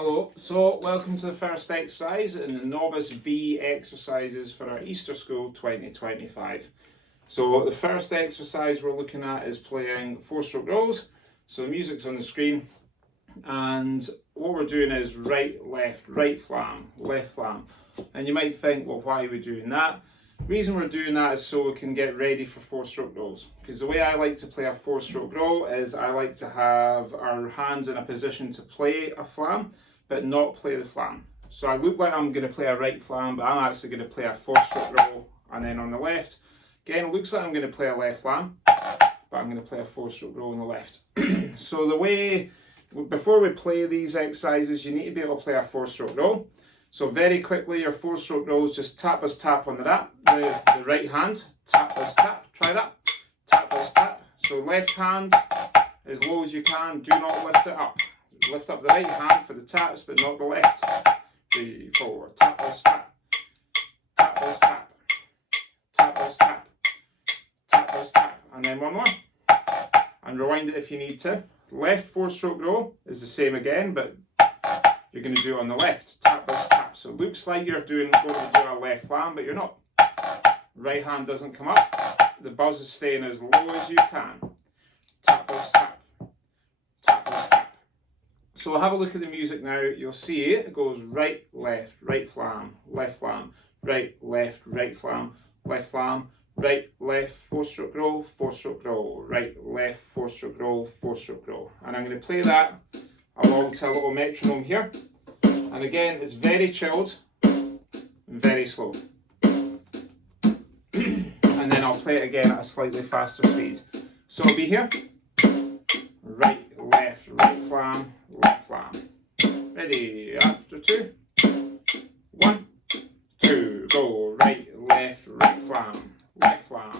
Hello, so welcome to the first exercise in the Novice B exercises for our Easter School 2025. So the first exercise we're looking at is playing four-stroke rolls. So the music's on the screen and what we're doing is right, left, right flam, left flam. And you might think, well, why are we doing that? The reason we're doing that is so we can get ready for four-stroke rolls. Because the way I like to play a four-stroke roll is I like to have our hands in a position to play a flam, but not play the flam. So I look like I'm going to play a right flam, but I'm actually going to play a four-stroke roll. And then on the left, again, it looks like I'm going to play a left flam, but I'm going to play a four-stroke roll on the left. So the way, before we play these exercises, you need to be able to play a four-stroke roll. So very quickly, your four-stroke rolls, just tap as tap on the right hand, tap as tap, try that, tap as tap. So left hand, as low as you can, do not lift it up. Lift up the right hand for the taps, but not the left. 3, 4, tap as tap, tap as tap, tap as tap, tap as tap, and then one more. And rewind it if you need to. Left four-stroke roll is the same again, but you're going to do it on the left. Tap as tap. So it looks like you're going to do a left flam, but you're not. Right hand doesn't come up. The buzz is staying as low as you can. Tap as tap. Tap as tap. So we'll have a look at the music now. You'll see it goes right, left, right flam, left flam, right, left, right flam, left flam, right, left, four-stroke roll, right, left, four-stroke roll, four-stroke roll. And I'm going to play that along to a little metronome here. And again, it's very chilled, very slow. And then I'll play it again at a slightly faster speed. So it'll be here. Right, left, right flam, left flam. Ready, after 2. 1, 2, go. Right, left, right flam, left flam,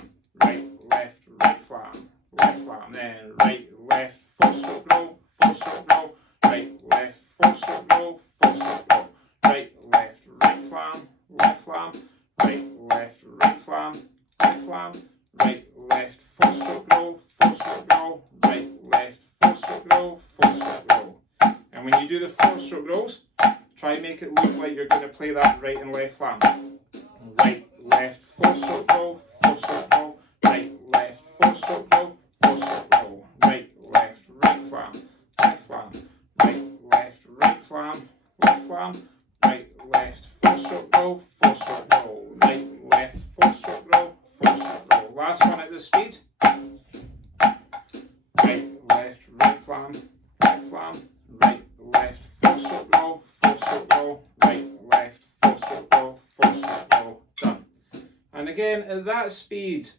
right, left, right flam, left flam. Then right, left, four-stroke roll, right, left, four-stroke roll, right, left, right flam, right, left, right flam, right, left, four-stroke roll, right, left, four-stroke roll, And when you do the four-stroke rolls, try and make it look like you're going to play that right and left flam. Right, left, four-stroke roll, right, left, four-stroke roll, right, left, right flam, right, left, right flam, right, left, four-stroke roll, right, left, four-stroke roll, Last one at the speed. Right, left, right flam, right, left, four-stroke roll, right, left, four-stroke roll, Done. And again, at that speed,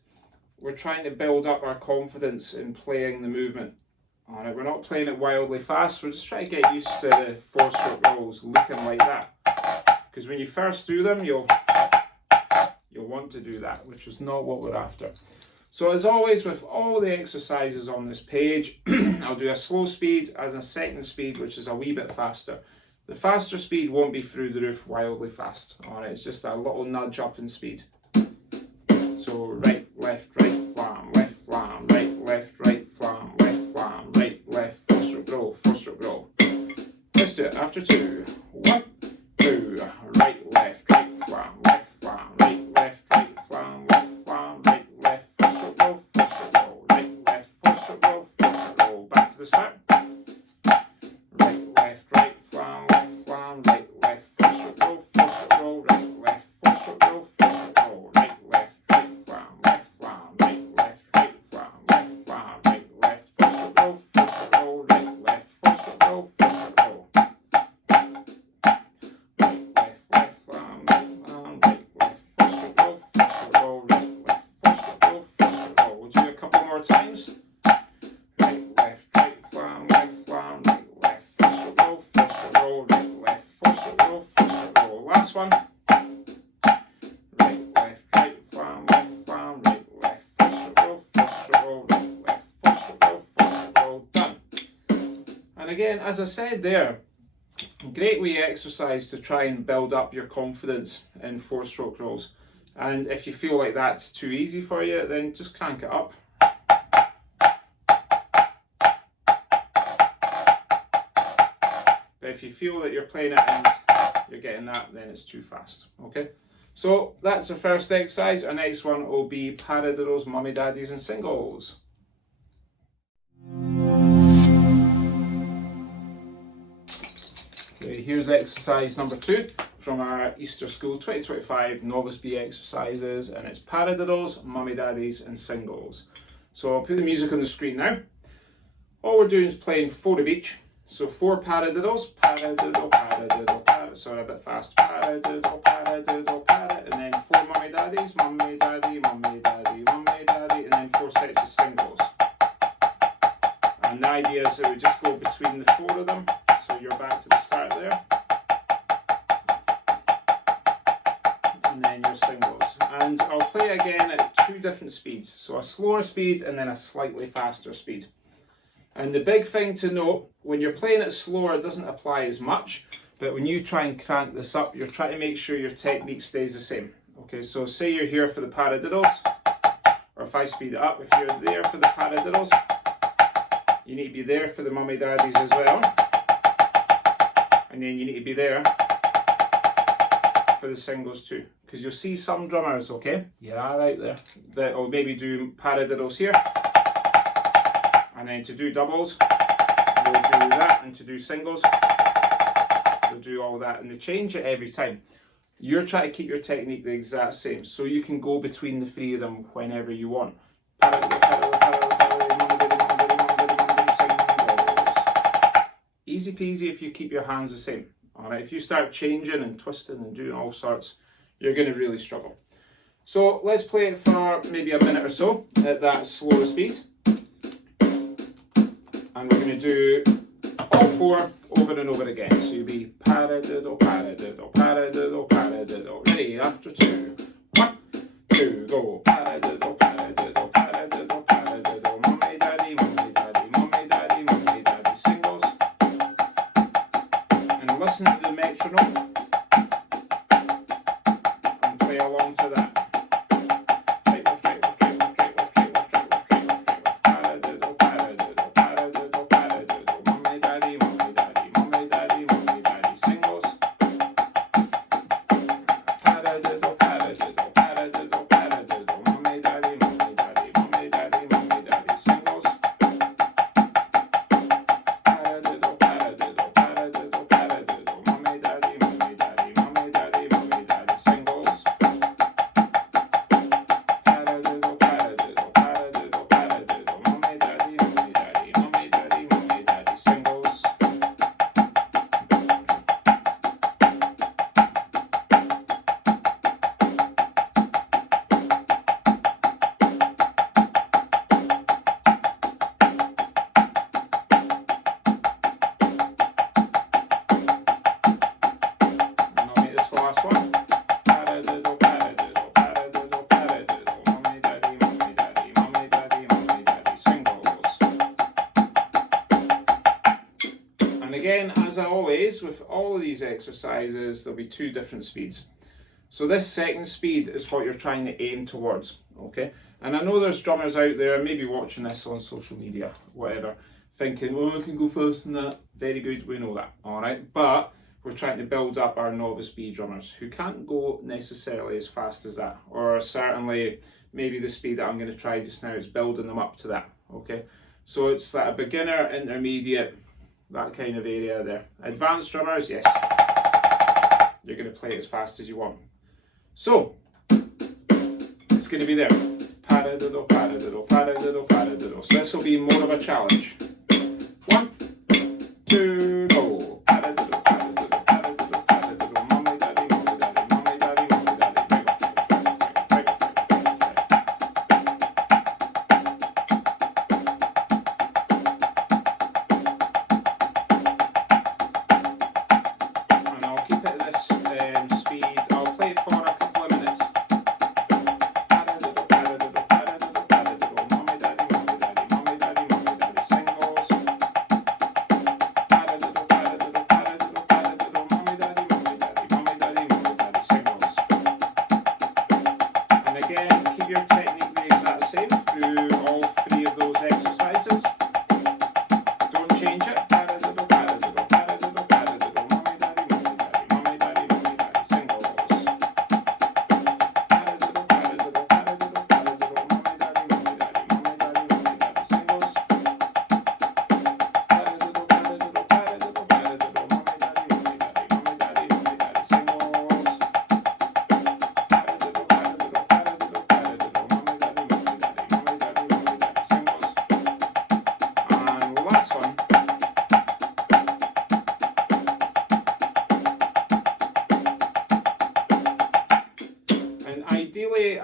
we're trying to build up our confidence in playing the movement. Alright, we're not playing it wildly fast, we're just trying to get used to the four-stroke rolls looking like that. Because when you first do them, you'll want to do that, which is not what we're after. So as always, with all the exercises on this page, I'll do a slow speed and a second speed, which is a wee bit faster. The faster speed won't be through the roof wildly fast. Alright, it's just a little nudge up in speed. So right, left, right flam, right, left, right flam, right, left, four-stroke roll. Let's do it after 2. 1, 2, right, left, right flam, right, left, right flam, right, left, four-stroke roll, right, left, four-stroke roll, Back to the start. Right, left, right flam, right, left, four-stroke roll, right, left, four-stroke roll, right, left, right flam, right, left, right flam, right, left, four-stroke roll, right, left, four-stroke roll, We'll do a couple more times. Right, left, right flam, right, left, four-stroke roll, right, left, four-stroke roll, Last one. Right, left, right flam, right, left, four-stroke roll, right, left, four-stroke roll, Done. And again, as I said there, great wee exercise to try and build up your confidence in four-stroke rolls. And if you feel like that's too easy for you, then just crank it up. But if you feel that you're playing it and you're getting that, then it's too fast. Okay, so that's the first exercise. Our next one will be paradiddles, mummy daddies, and singles. Okay, here's exercise number 2 from our Easter School 2025 Novice B exercises, and it's paradiddles, mummy daddies, and singles. So I'll put the music on the screen now. All we're doing is playing 4 of each. So 4 paradiddles, paradiddle, paradiddle, paradiddle, sorry, a bit fast, paradiddle, paradiddle, paradiddle, and then 4 mummy daddies, mummy daddy, mummy daddy, mummy daddy, and then 4 sets of singles. And the idea is that we just go between the 4 of them, so you're back to the start there. And then your singles. And I'll play again at 2 different speeds. So a slower speed and then a slightly faster speed. And the big thing to note, when you're playing it slower, it doesn't apply as much. But when you try and crank this up, you're trying to make sure your technique stays the same. Okay, so say you're here for the paradiddles, or if I speed it up, if you're there for the paradiddles, you need to be there for the mummy daddies as well. And then you need to be there for the singles too. Because you'll see some drummers, okay, you're right there, that will maybe do paradiddles here. And then to do doubles, they'll do that, and to do singles, they'll do all that. And they change it every time. You're trying to keep your technique the exact same, so you can go between the 3 of them whenever you want. Paradiddle, paradiddle, paradiddle, paradiddle, singles. Easy peasy if you keep your hands the same. Alright, if you start changing and twisting and doing all sorts, you're going to really struggle. So let's play it for maybe a minute or so at that slower speed. And we're going to do all 4 over and over again. So you'll be paradiddle, paradiddle, paradiddle, paradiddle. Ready? After 2. 1, 2, go. Paradiddle, paradiddle, paradiddle, paradiddle. Mummy daddy, mummy daddy, mummy daddy, mummy daddy. Singles. And listen to the metronome. And play along to that. Again, as always, with all of these exercises, there'll be 2 different speeds. So this second speed is what you're trying to aim towards, okay? And I know there's drummers out there, maybe watching this on social media, whatever, thinking, oh, I can go faster than that. Very good, we know that, all right? But we're trying to build up our novice B drummers who can't go necessarily as fast as that, or certainly maybe the speed that I'm going to try just now is building them up to that, okay? So it's that a beginner, intermediate, that kind of area there. Advanced drummers, yes, you're going to play it as fast as you want. So, it's going to be there. Paradiddle, paradiddle, paradiddle, paradiddle. So this will be more of a challenge. 1, 2, go. Paradiddle, paradiddle, paradiddle, paradiddle. Mummy daddy, mummy daddy, mummy daddy, mummy daddy. And I'll keep it at this speed. I'll play it for a couple of minutes. Paradiddle, paradiddle, paradiddle, paradiddle. Mummy daddy, mummy daddy, mummy daddy, mummy daddy. Sing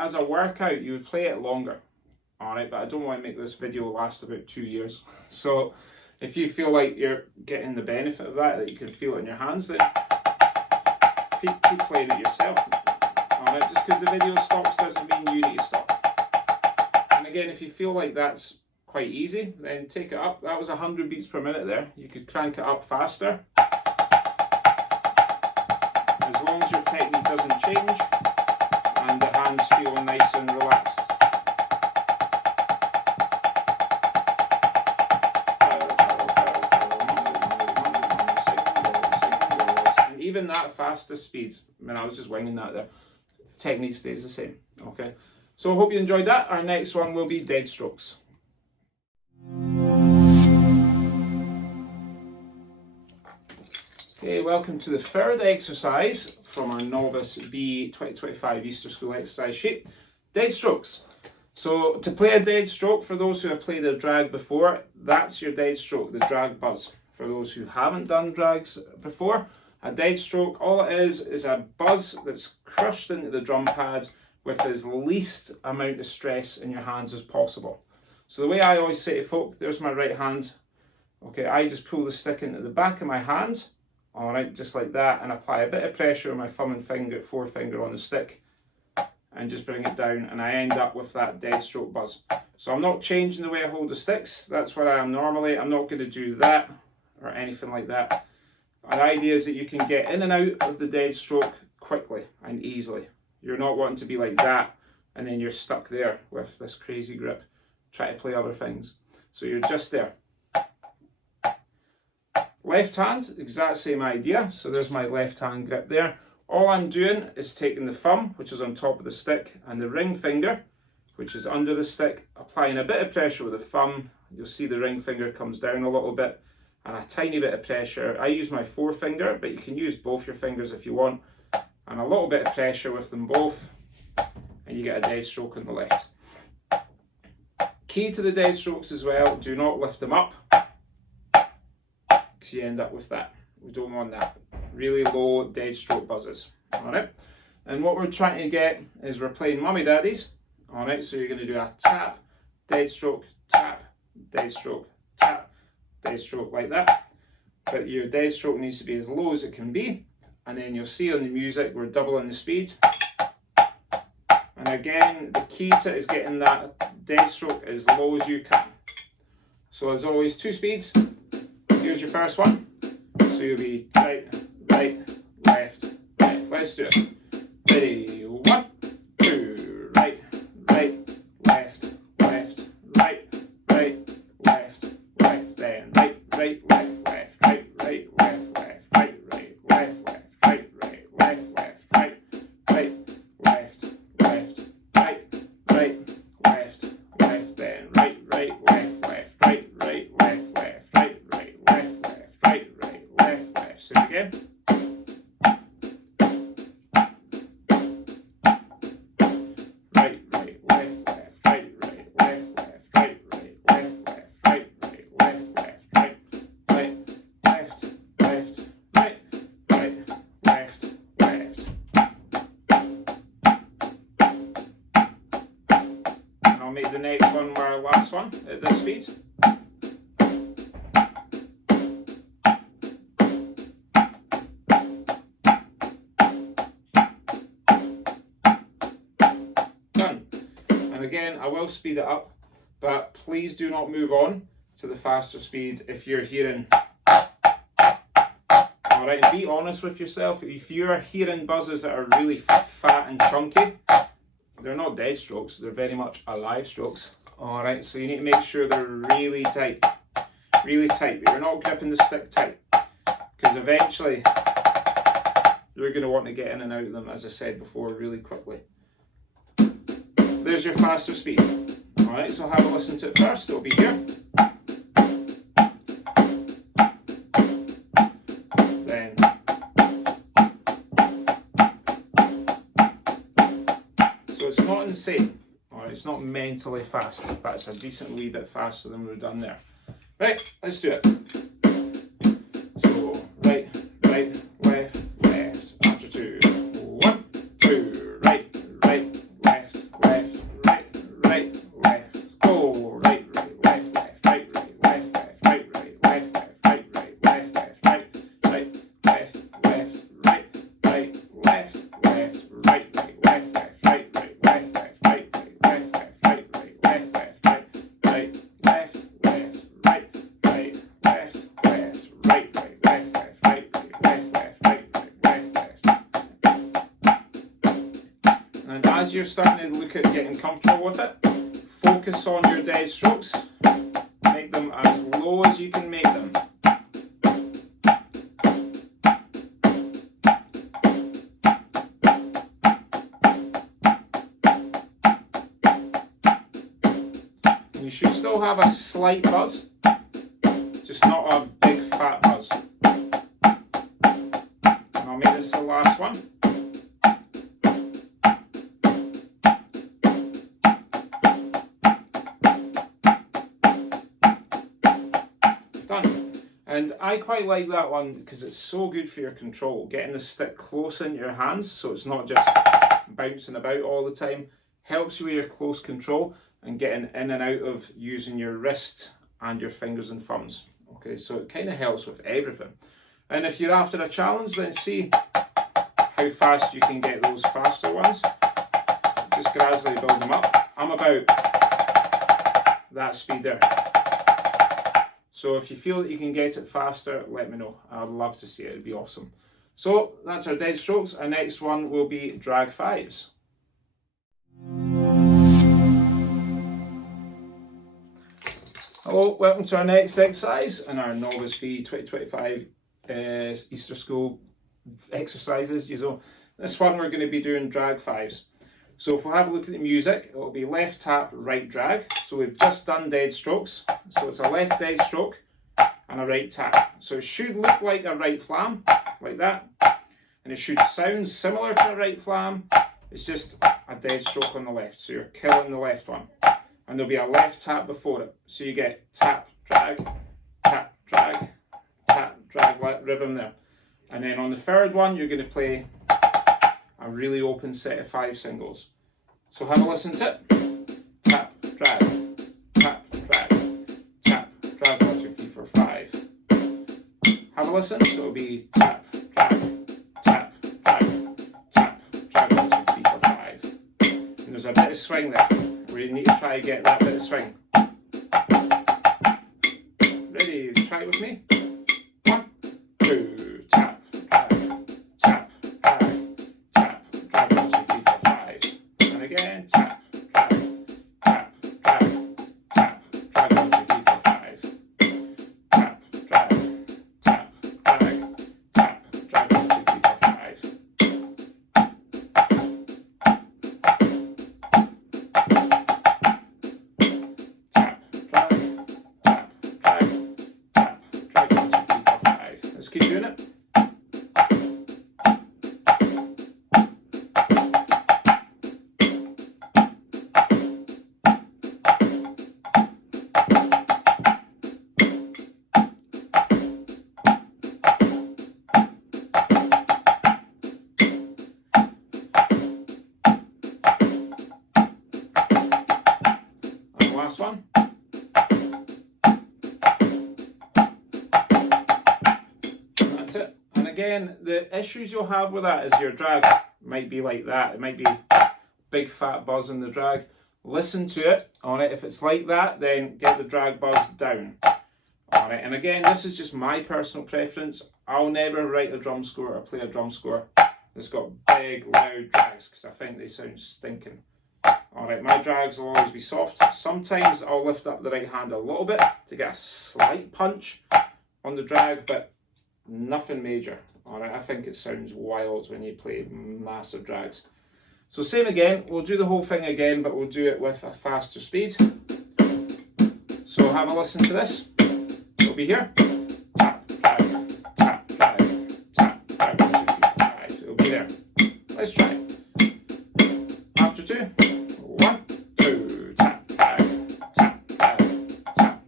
as a workout, you would play it longer. Alright, but I don't want to make this video last about 2 years. So if you feel like you're getting the benefit of that you can feel it in your hands, then keep playing it yourself. Alright, just because the video stops doesn't mean you need to stop. And again, if you feel like that's quite easy, then take it up. That was 100 beats per minute there. You could crank it up faster. As long as your technique doesn't change and the hands feel nice and relaxed. And even that fastest speed, I mean, I was just winging that there, technique stays the same. Okay, so I hope you enjoyed that. Our next one will be dead strokes. Okay, welcome to the third exercise from our Novice B 2025 Easter School exercise sheet, dead strokes. So to play a dead stroke, for those who have played a drag before, that's your dead stroke, the drag buzz. For those who haven't done drags before, a dead stroke, all it is a buzz that's crushed into the drum pad with as least amount of stress in your hands as possible. So the way I always say to folk, there's my right hand. Okay, I just pull the stick into the back of my hand, all right, just like that, and apply a bit of pressure on my thumb and forefinger on the stick, and just bring it down, and I end up with that dead stroke buzz. So I'm not changing the way I hold the sticks. That's where I am normally. I'm not going to do that or anything like that. The idea is that you can get in and out of the dead stroke quickly and easily. You're not wanting to be like that, and then you're stuck there with this crazy grip. Try to play other things. So you're just there. Left hand, exact same idea. So there's my left hand grip there. All I'm doing is taking the thumb, which is on top of the stick, and the ring finger, which is under the stick, applying a bit of pressure with the thumb. You'll see the ring finger comes down a little bit, and a tiny bit of pressure. I use my forefinger, but you can use both your fingers if you want, and a little bit of pressure with them both, and you get a dead stroke on the left. Key to the dead strokes as well, do not lift them up, because you end up with that. We don't want that. Really low dead stroke buzzes. Alright? And what we're trying to get is we're playing mummy daddies. Alright, so you're going to do a tap, dead stroke, tap, dead stroke, tap, dead stroke, like that. But your dead stroke needs to be as low as it can be. And then you'll see on the music we're doubling the speed. And again, the key to it is getting that dead stroke as low as you can. So as always, 2 speeds. Here's your first one. So you'll be right, left, right. Let's do it. Ready, 1, 2, right, left, right, left, then right, left, right, So again. I'll make the next one our last one at this speed. Done. And again, I will speed it up, but please do not move on to the faster speed if you're hearing. Alright, and be honest with yourself. If you're hearing buzzes that are really fat and chunky, they're not dead strokes, they're very much alive strokes. Alright, so you need to make sure they're really tight, but you're not gripping the stick tight, because eventually you're going to want to get in and out of them, as I said before, really quickly. There's your faster speed. Alright, so have a listen to it first, it'll be here. Then so it's not insane, alright, it's not mentally fast, but it's a decent wee bit faster than we've done there. Right, let's do it. So right, left, after 2. 1, 2, right, left, you're starting to look at getting comfortable with it, focus on your dead strokes. Make them as low as you can make them. And you should still have a slight buzz, just not a big fat buzz. And I'll make this the last one. Done. And I quite like that one because it's so good for your control, getting the stick close into your hands so it's not just bouncing about all the time. Helps you with your close control and getting in and out of using your wrist and your fingers and thumbs. Okay, so it kind of helps with everything. And if you're after a challenge, then see how fast you can get those faster ones. Just gradually build them up. I'm about that speed there. So if you feel that you can get it faster, let me know. I'd love to see it, it'd be awesome. So that's our dead strokes. Our next one will be drag fives. Hello, welcome to our next exercise in our Novice B 2025 Easter School exercises. So this one we're going to be doing drag fives. So if we have a look at the music, it'll be left tap, right drag. So we've just done dead strokes. So it's a left dead stroke and a right tap. So it should look like a right flam, like that. And it should sound similar to a right flam. It's just a dead stroke on the left. So you're killing the left one. And there'll be a left tap before it. So you get tap, drag, tap, drag, tap, drag rhythm there. And then on the third one, you're going to play a really open set of 5 singles. So have a listen to it. Tap, drag, tap, drag, tap, drag, 1, 2, 3, 4, 5. Have a listen. So it'll be tap, drag, tap, drag, tap, drag, 1, 2, 3, 4, 5. And there's a bit of swing there, where you need to try to get that bit of swing. Ready? Try it with me. 1, 2, tap, drag, tap, drag, tap, drag, 1, 2, 3, 4, 5. And again, tap, drag, tap, drag, tap, drag, 1, 2, 3, 4, 5. Tap, drag, tap, drag, tap, drag, 1, 2, 3, 4, 5. Let's keep doing it. And last one. And again, the issues you'll have with that is your drag might be like that. It might be big fat buzz in the drag. Listen to it on it. If it's like that, then get the drag buzz down on it. And again, this is just my personal preference. I'll never write a drum score or play a drum score that's got big, loud drags because I think they sound stinking. Alright, my drags will always be soft. Sometimes I'll lift up the right hand a little bit to get a slight punch on the drag, but nothing major. Alright, I think it sounds wild when you play massive drags. So same again, we'll do the whole thing again, but we'll do it with a faster speed. So have a listen to this. It'll be here. Tap, drag, tap, drag, tap, drag, 1, 2, 3, 4, 5. It'll be there. Let's try. After 2. 1, 2, tap, drag, tap, drag, tap, drag, 1,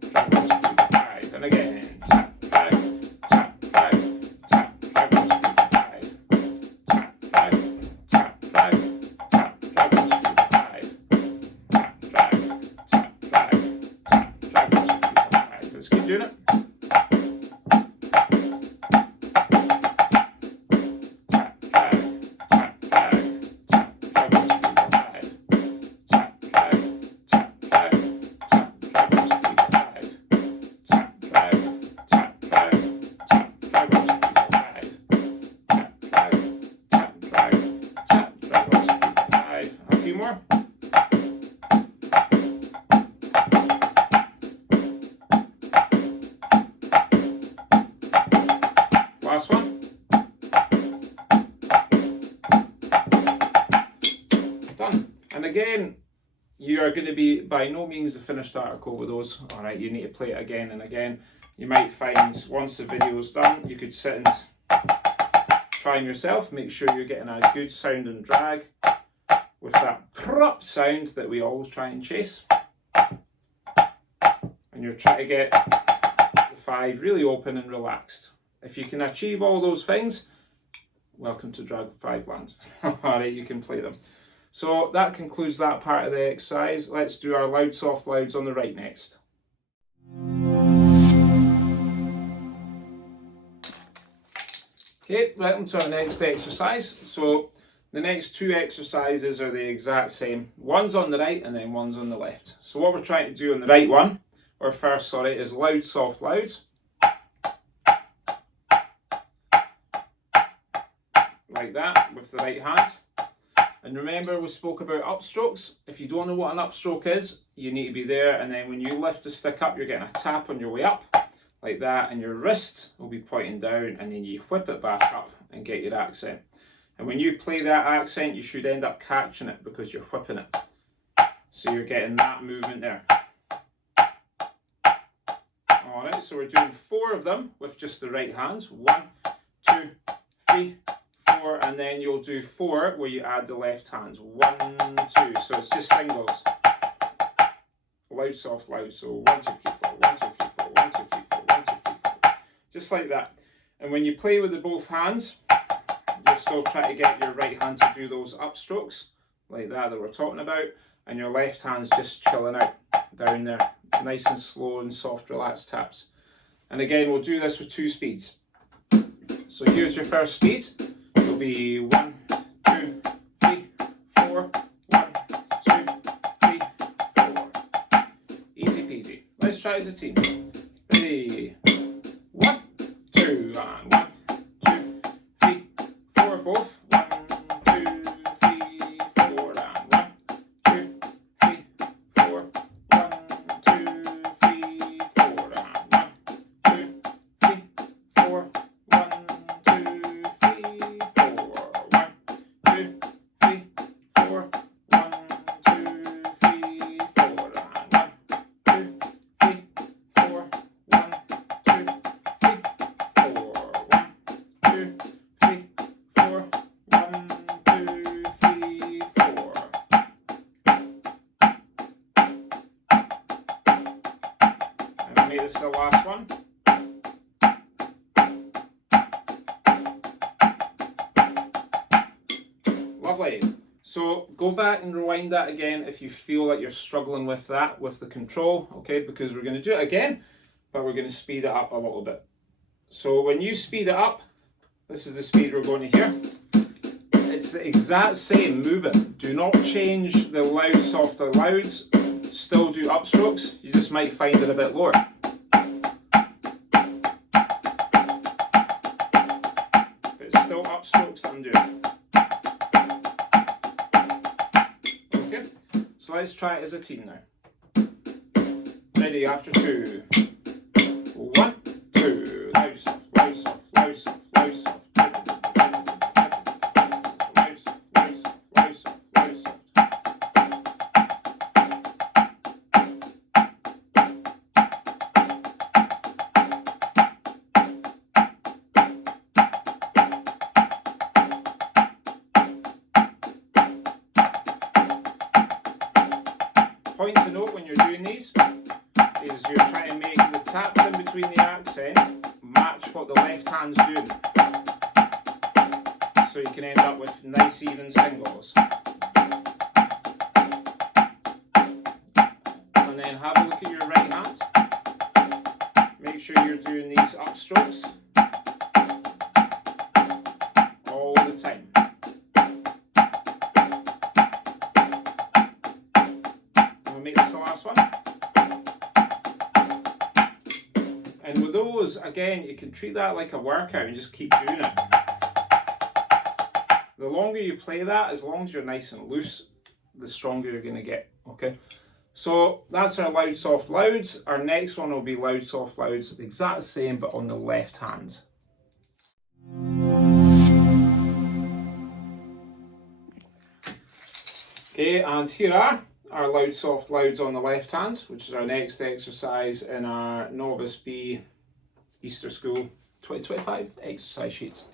2, 3, 4, 5. And again. Let's keep doing it. Tap, drag, tap, drag, tap, drag, 1, 2, 3, 4, 5. Tap, drag, tap, drag, tap, drag, 1, 2, 3, 4, 5. Tap, drag, tap, drag, tap, drag, 1, 2, 3, 4, 5. Tap, drag, tap, drag, tap, drag, 1, 2, 3, 4, 5. A few more. you are going to be by no means the finished article with those. All right, you need to play it again and again. You might find once the video's done, you could sit and try them yourself. Make sure you're getting a good sound and drag with that trup sound that we always try and chase. And you're trying to get the 5 really open and relaxed. If you can achieve all those things, welcome to Drag 5 Land. Alright, you can play them. So that concludes that part of the exercise. Let's do our loud, soft, louds on the right next. Okay, welcome to our next exercise. So the next 2 exercises are the exact same. One's on the right and then one's on the left. So what we're trying to do on the right one, or first, sorry, is loud, soft, louds. Like that, with the right hand. And remember, we spoke about upstrokes. If you don't know what an upstroke is, you need to be there, and then when you lift the stick up, you're getting a tap on your way up, like that, and your wrist will be pointing down, and then you whip it back up and get your accent. And when you play that accent, you should end up catching it because you're whipping it. So you're getting that movement there. Alright, so we're doing 4 of them with just the right hand. 1, 2, 3, 4, and then you'll do 4 where you add the left hand. 1, 2, so it's just singles. Loud, soft, loud. So 1, 2, 3, 4, 1, 2, 3, 4, 1, 2, 3, 4, 1, 2, 3, 4. Just like that. And when you play with the both hands, you're still trying to get your right hand to do those upstrokes, like that we're talking about, and your left hand's just chilling out down there. Nice and slow and soft, relaxed taps. And again, we'll do this with 2 speeds. So here's your first speed. It'll be 1, 2, 3, 4, 1, 2, 3, 4. Easy peasy. Let's try as a team. Ready? 1, 2, and 1, 2, 3, 4. Both. 1, 2, 3, 4, and 1, 2, 3, 4. 1, 2, 3, 4, and 1, 2, 3, 4. 1, 2, 3, 4. 1, 2, 3, 4. 1, 2, 3, 4. And 1, 2, 3, 4. 1, 2, 3, 4. 1, 2, 3, 4. 1, 2, 3, 4. And I made this the last one. Lovely. So go back and rewind that again if you feel like you're struggling with that, with the control, okay, because we're going to do it again, but we're going to speed it up a little bit. So when you speed it up, this is the speed we're going to hear. It's the exact same movement. Do not change the loud, softer louds. Still do upstrokes. You just might find it a bit lower. But it's still upstrokes that I'm doing. Okay, so let's try it as a team now. Ready after 2. 1, 2. Loud, soft, loud, soft, loud, soft, loud, soft. Point to note when you're doing these is you're trying to make the taps in between the accent match what the left hand's doing. So you can end up with nice even singles. And then have a look at your right hand. Make sure you're doing these upstrokes all the time. Make this the last one. And with those, again, you can treat that like a workout and just keep doing it. The longer you play that, as long as you're nice and loose, the stronger you're going to get, okay? So that's our loud, soft, louds. Our next one will be loud, soft, louds, the exact same, but on the left hand. Okay, and here are our loud, soft, louds on the left hand, which is our next exercise in our Novice B Easter School 2025 exercise sheets.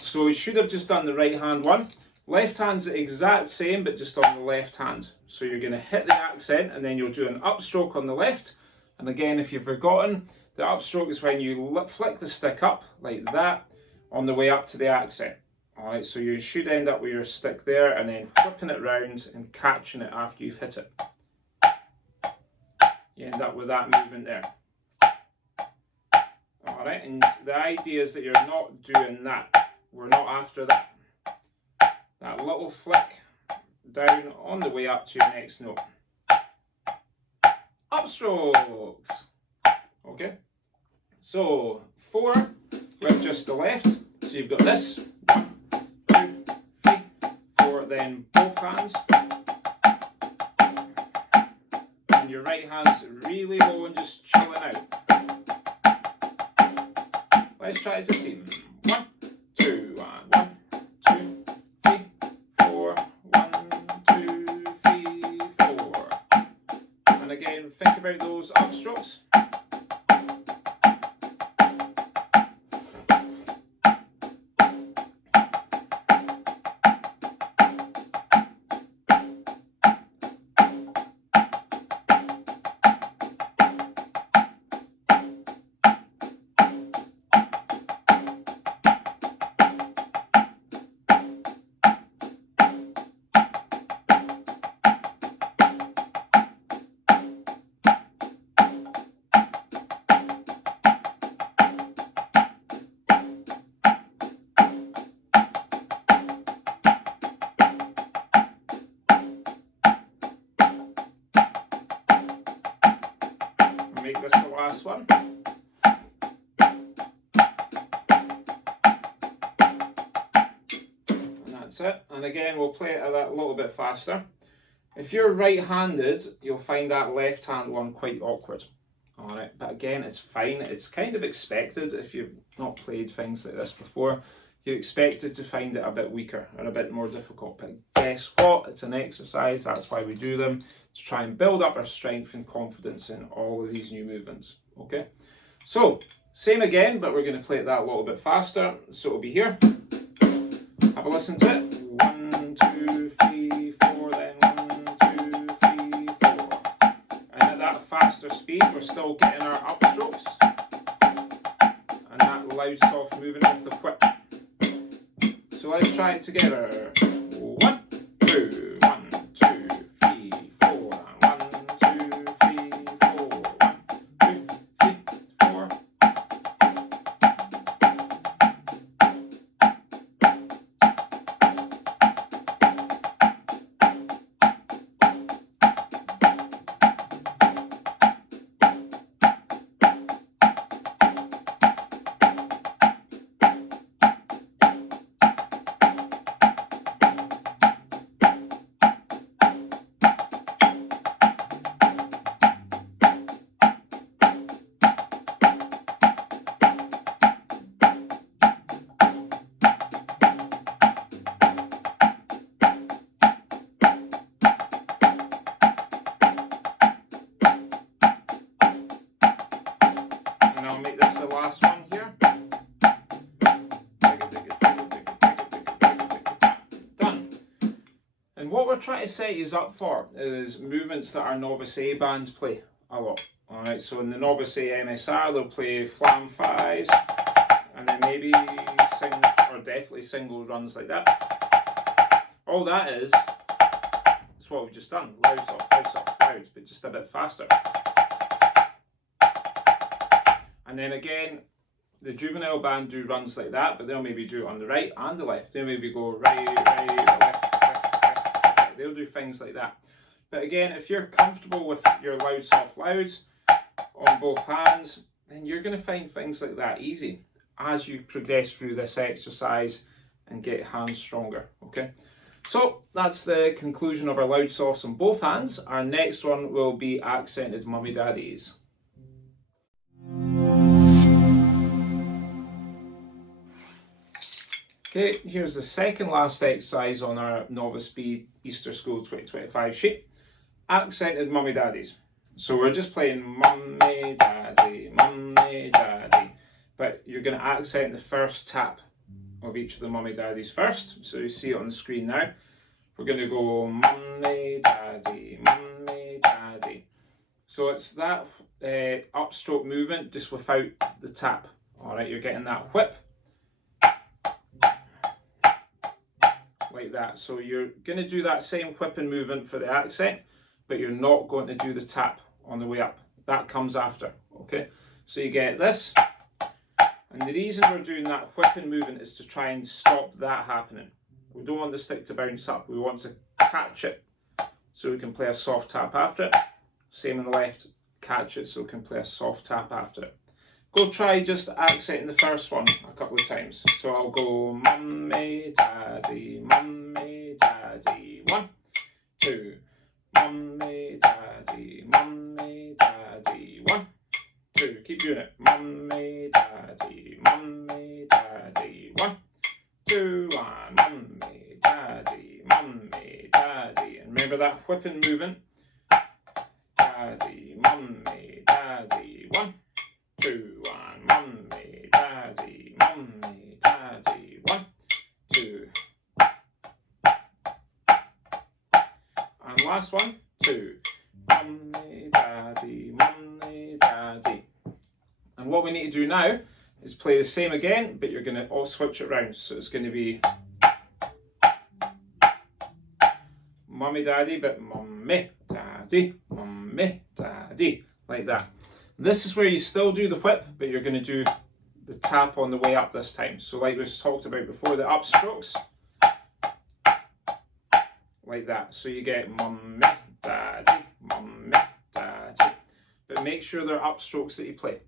So we should have just done the right hand one. Left hand's the exact same, but just on the left hand. So you're going to hit the accent, and then you'll do an upstroke on the left. And again, if you've forgotten, the upstroke is when you flick the stick up like that on the way up to the accent. Alright, so you should end up with your stick there and then flipping it round and catching it after you've hit it. You end up with that movement there. Alright, and the idea is that you're not doing that. We're not after that. That little flick down on the way up to your next note. Upstrokes. Okay, so 4 with just the left. So you've got this 1, 2, 3, 4. Then both hands, and your right hand's really low and just chilling out. Let's try as a team. 1, 2, and 1, 2, 3, 4. 1, 2, 3, 4. And again, think about those upstrokes. Make this the last one. And that's it. And again, we'll play it a little bit faster. If you're right-handed, you'll find that left-hand one quite awkward. Alright, but again, it's fine. It's kind of expected if you've not played things like this before. You're expected to find it a bit weaker or a bit more difficult. But guess what? It's an exercise. That's why we do them. To try and build up our strength and confidence in all of these new movements. Okay, so same again, but we're going to play it that a little bit faster. So it'll be here. Have a listen to it. 1, 2, 3, 4. Then 1, 2, 3, 4. And at that faster speed, we're still getting our upstrokes and that loud, soft moving off the whip. So let's try it together. 1, 2, 1, 2, 3, 4. 1, 2, 3, 4. 1, 2, 3, 4. And I'll make this the last one here. Done. And what we're trying to set you up for is movements that our Novice A bands play a lot. Alright, so in the Novice A MSR, they'll play flam fives, and then maybe definitely single runs like that. All that is what we've just done. Loud, soft, loud, but just a bit faster. And then again, the juvenile band do runs like that, but they'll maybe do it on the right and the left. They'll maybe go right, left, right. They'll do things like that. But again, if you're comfortable with your loud, soft, louds on both hands, then you're going to find things like that easy as you progress through this exercise and get hands stronger, okay? So that's the conclusion of our loud softs on both hands. Our next one will be accented mummy daddies. Okay, here's the second last exercise on our Novice B Easter School 2025 sheet. accented mummy daddies. So we're just playing mummy daddy, mummy daddy. But you're going to accent the first tap of each of the mummy daddies first. So you see it on the screen now. We're going to go mummy daddy, mummy daddy. So it's that upstroke movement just without the tap. Alright, you're getting that whip. Like that. So you're going to do that same whipping movement for the accent, but you're not going to do the tap on the way up. That comes after. Okay, so you get this. And the reason we're doing that whipping movement is to try and stop that happening. We don't want the stick to bounce up. We want to catch it so we can play a soft tap after it. Same on the left, catch it so we can play a soft tap after it. Go try just accenting the first one a couple of times. So I'll go mummy daddy, 1, 2, mummy daddy, 1, 2. Keep doing it. Mummy daddy, 1, 2, and mummy daddy, and remember that whipping movement. Daddy, 1, 2, and mummy daddy, 1, 2. And last one, 2. Mummy daddy, And what we need to do now is play the same again, but you're going to all switch it around. So it's going to be mummy daddy, but mummy daddy, like that. This is where you still do the whip, but you're going to do the tap on the way up this time. So like we talked about before, the upstrokes, like that. So you get mummy daddy, but make sure they're upstrokes that you play.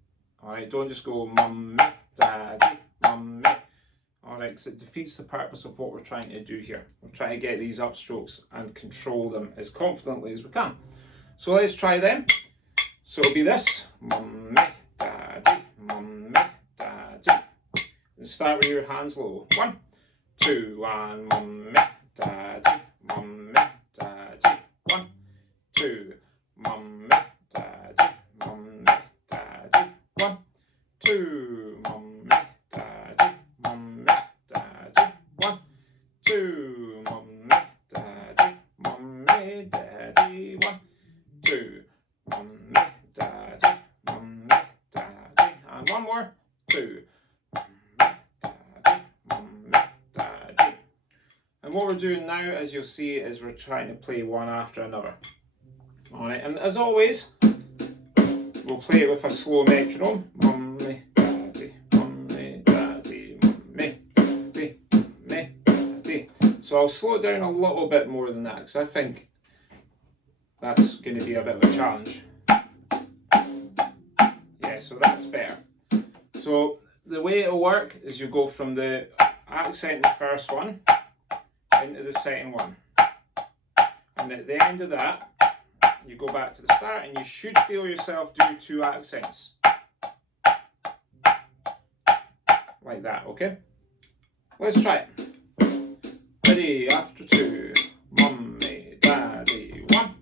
Alright, don't just go mummy daddy, alright, because it defeats the purpose of what we're trying to do here. We're trying to get these upstrokes and control them as confidently as we can. So let's try them. So it'll be this, mummy daddy, and start with your hands low. 1, 2, and mummy daddy, 1, 2, mummy daddy, 1, 2, mummy daddy, 1, 2, mummy daddy, 1, 2, mummy daddy, and one more, 2, daddy. And what we're doing now, as you'll see, is we're trying to play one after another. Alright, and as always, we'll play it with a slow metronome. Mummy daddy, mummy daddy, mummy daddy, mummy daddy. So I'll slow it down a little bit more than that, because I think that's going to be a bit of a challenge. Yeah, so that's better. So the way it'll work is you go from the accent in the first one into the second one. And at the end of that, you go back to the start and you should feel yourself do 2 accents. Like that, okay? Let's try it. Ready, after 2. Mummy, daddy, 1,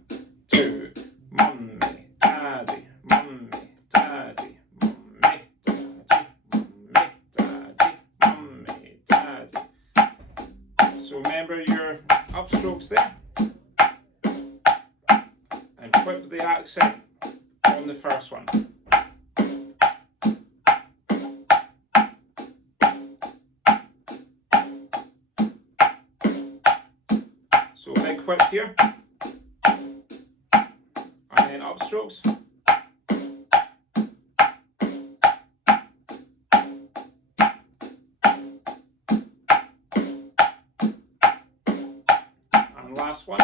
2. Mummy, daddy, mummy, daddy, mummy, daddy, mummy, daddy, mummy, daddy. So remember your upstrokes there. And whip the accent on the first one. So big whip here, and then upstrokes. And last one.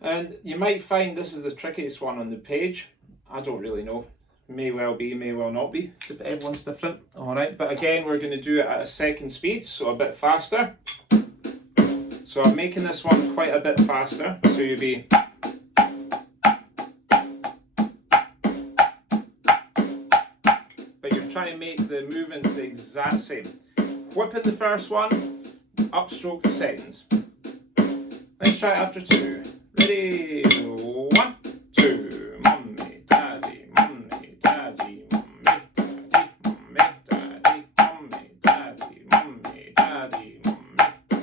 And you might find this is the trickiest one on the page. I don't really know. May well be, may well not be. Everyone's different. Alright, but again, we're going to do it at a second speed, so a bit faster. So I'm making this one quite a bit faster. So you'll be... But you're trying to make the movements the exact same. whipping the first one, upstroke the second. Let's try it after two. Ready? 1, 2. Mummy, daddy, mummy, daddy, mummy, daddy, mummy, daddy, mummy, daddy, mummy, daddy, mummy, daddy.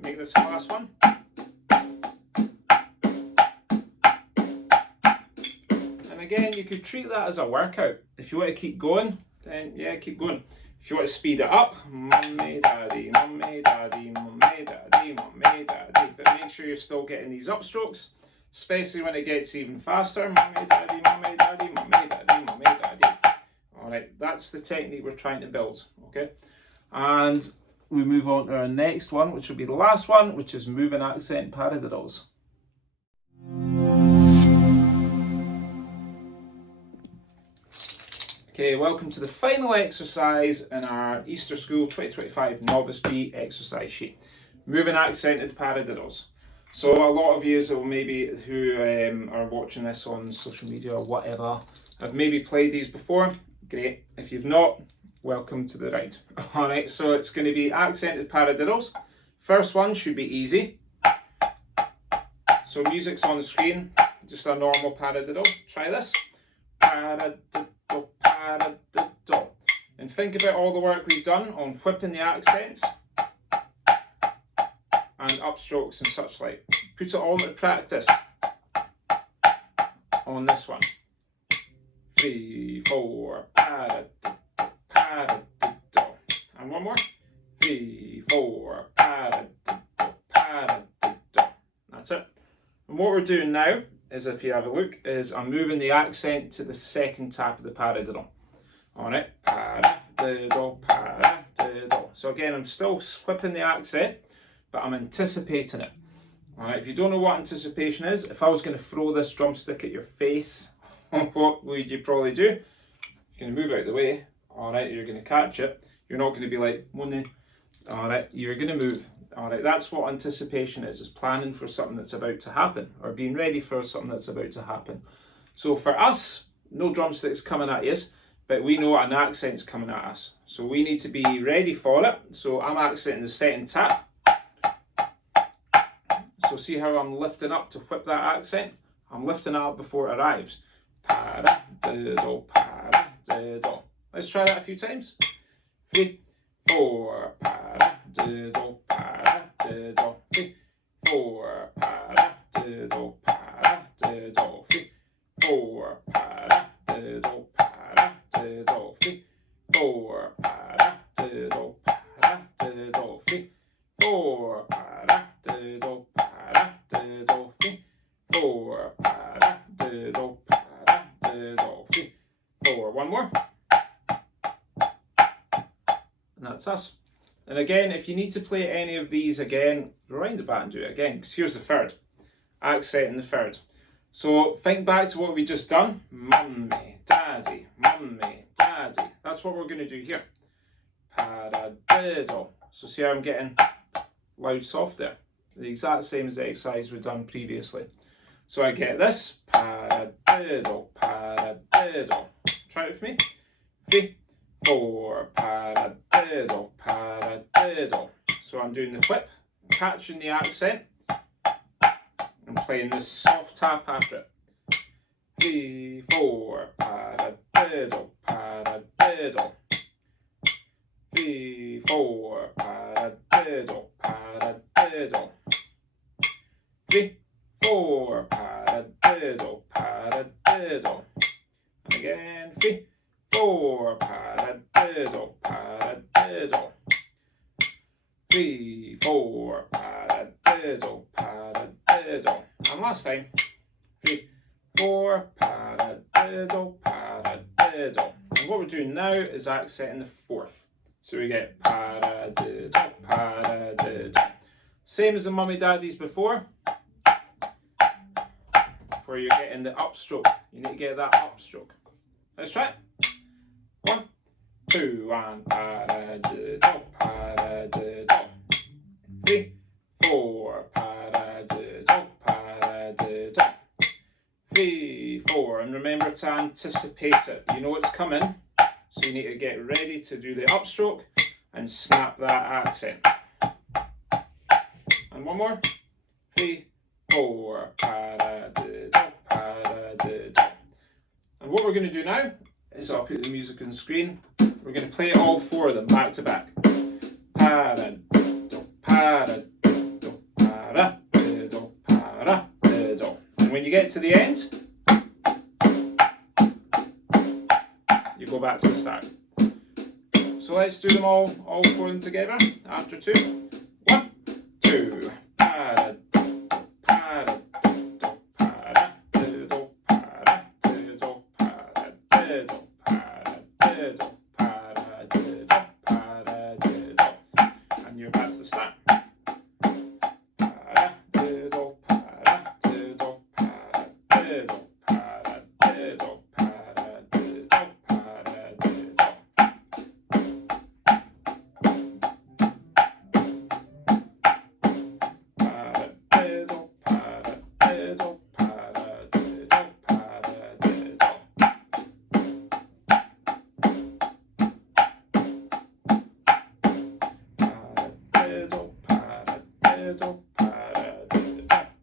Make this the last one. And again, you could treat that as a workout. If you want to keep going, then yeah, keep going. If you want to speed it up, mummy, daddy, mummy, daddy, mummy, daddy, mummy, daddy. But make sure you're still getting these upstrokes, especially when it gets even faster. Mummy, daddy, mummy, daddy, mummy, daddy, mummy, daddy. All right, that's the technique we're trying to build, okay? And we move on to our next one, which will be the last one, which is moving accent paradiddles. Okay, welcome to the final exercise in our Easter School 2025 Novice B exercise sheet. Moving accented paradiddles. So a lot of you who are watching this on social media or whatever have maybe played these before. Great. If you've not, welcome to the ride. Alright, so it's going to be accented paradiddles. First one should be easy. So music's on the screen, just a normal paradiddle. Try this. Paradiddle, paradiddle. And think about all the work we've done on whipping the accents and upstrokes and such like. Put it all into practice on this one. 3, 4, paradiddle, paradiddle. And one more. 3, 4, paradiddle, paradiddle. That's it. And what we're doing now is, if you have a look, is I'm moving the accent to the second tap of the paradiddle. Alright, paradiddle, paradiddle. So again, I'm still whipping the accent, but I'm anticipating it. Alright, if you don't know what anticipation is, if I was going to throw this drumstick at your face, what would you probably do? You're going to move out of the way. Alright, you're going to catch it. You're not going to be like, money. Alright, you're going to move. Alright, that's what anticipation is planning for something that's about to happen, or being ready for something that's about to happen. So for us, no drumsticks coming at us, but we know an accent's coming at us. So we need to be ready for it. So I'm accenting the second tap. So see how I'm lifting up to whip that accent? I'm lifting it up before it arrives. Paradiddle, paradiddle. Let's try that a few times. 3, 4, paradiddle, paradiddle. 3, 4, paradiddle, paradiddle. 3, 4, paradiddle, paradiddle. 3, 4, paradiddle, paradiddle. 3, 4, paradiddle, paradiddle. 3, 4, paradiddle, paradiddle. 3, 4. One more. And that's us. And again, if you need to play any of these again, rewind the back and do it again, because here's the third. Accent in the third. So think back to what we just done. Mummy, daddy, mummy, daddy. That's what we're going to do here. Paradiddle. So see how I'm getting loud soft there? The exact same as the exercise we've done previously. So I get this. Paradiddle, paradiddle. Try it with me. 3, 4, paradiddle, paradiddle. So I'm doing the whip, catching the accent, and playing this soft tap after it. 3, 4, paradiddle, paradiddle. 3, 4, paradiddle, paradiddle. 3, 4, paradiddle, paradiddle. And again, 3, 4, paradiddle, paradiddle. 3, 4, paradiddle, diddle, paradiddle. And last time. 3, 4, paradiddle, paradiddle. And what we're doing now is accenting the fourth. So we get paradiddle, paradiddle. Same as the mummy daddies before, where you're getting the upstroke. You need to get that upstroke. Let's try it. 1, 2, and paradiddle, paradiddle. 3, 4, paradiddle, paradiddle. 3, 4, and remember to anticipate it. You know it's coming, so you need to get ready to do the upstroke and snap that accent. And one more. 3, 4, paradiddle, paradiddle. And what we're going to do now is I'll put the music on the screen. We're going to play all 4 of them back to back. Paradiddle, paradiddle, paradiddle, paradiddle. And when you get to the end, you go back to the start. So let's do them all 4 of them together after 2. 1, 2, paradiddle, paradiddle, paradiddle, paradiddle, paradiddle, paradiddle, paradiddle, paradiddle. And you're back to the start. Paradiddle, paradiddle, paradiddle, paradiddle, paradiddle,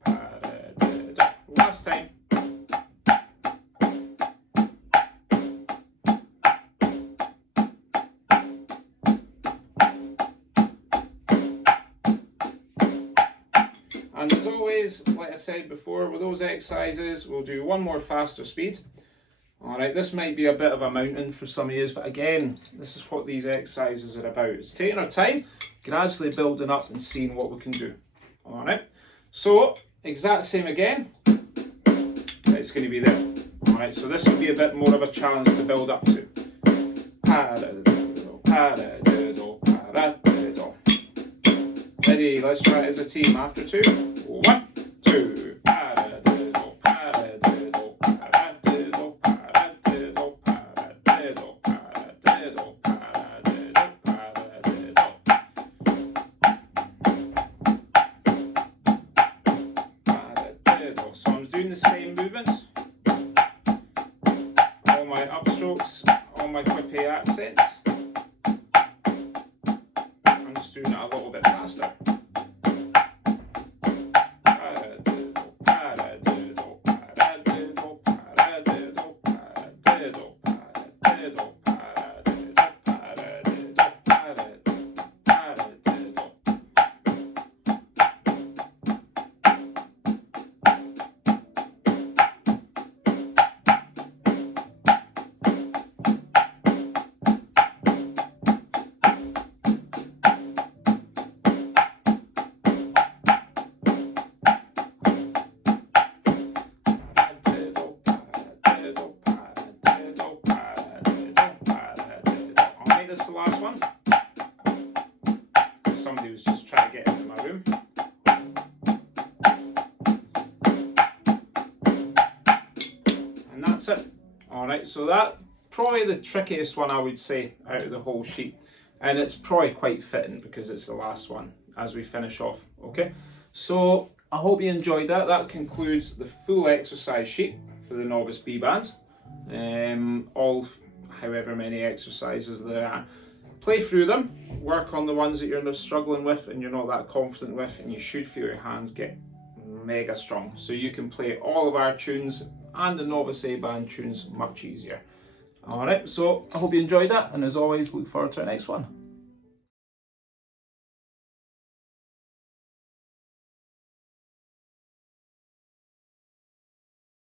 paradiddle. Last time. And as always, like I said before, with those exercises, we'll do one more faster speed. Alright, this might be a bit of a mountain for some of you, but again, this is what these exercises are about. It's taking our time, gradually building up and seeing what we can do. Alright, so exact same again, it's going to be there. Alright, so this will be a bit more of a challenge to build up to. Paradiddle, paradiddle, paradiddle. Ready, let's try it as a team after 2. 1, 2, paradiddle, paradiddle, paradiddle, paradiddle, paradiddle, paradiddle, paradiddle, paradiddle. Paradiddle. So I'm doing the same movements. All my upstrokes, all my quippy accents. I'm just doing it a little bit faster. This is the last one. Somebody was just trying to get into my room. And that's it. Alright, so that's probably the trickiest one I would say out of the whole sheet. And it's probably quite fitting because it's the last one as we finish off. Okay, so I hope you enjoyed that. That concludes the full exercise sheet for the Novice B band. All however many exercises there are. Play through them, work on the ones that you're struggling with and you're not that confident with, and you should feel your hands get mega strong. So you can play all of our tunes and the Novice A band tunes much easier. Alright, so I hope you enjoyed that, and as always, look forward to our next one.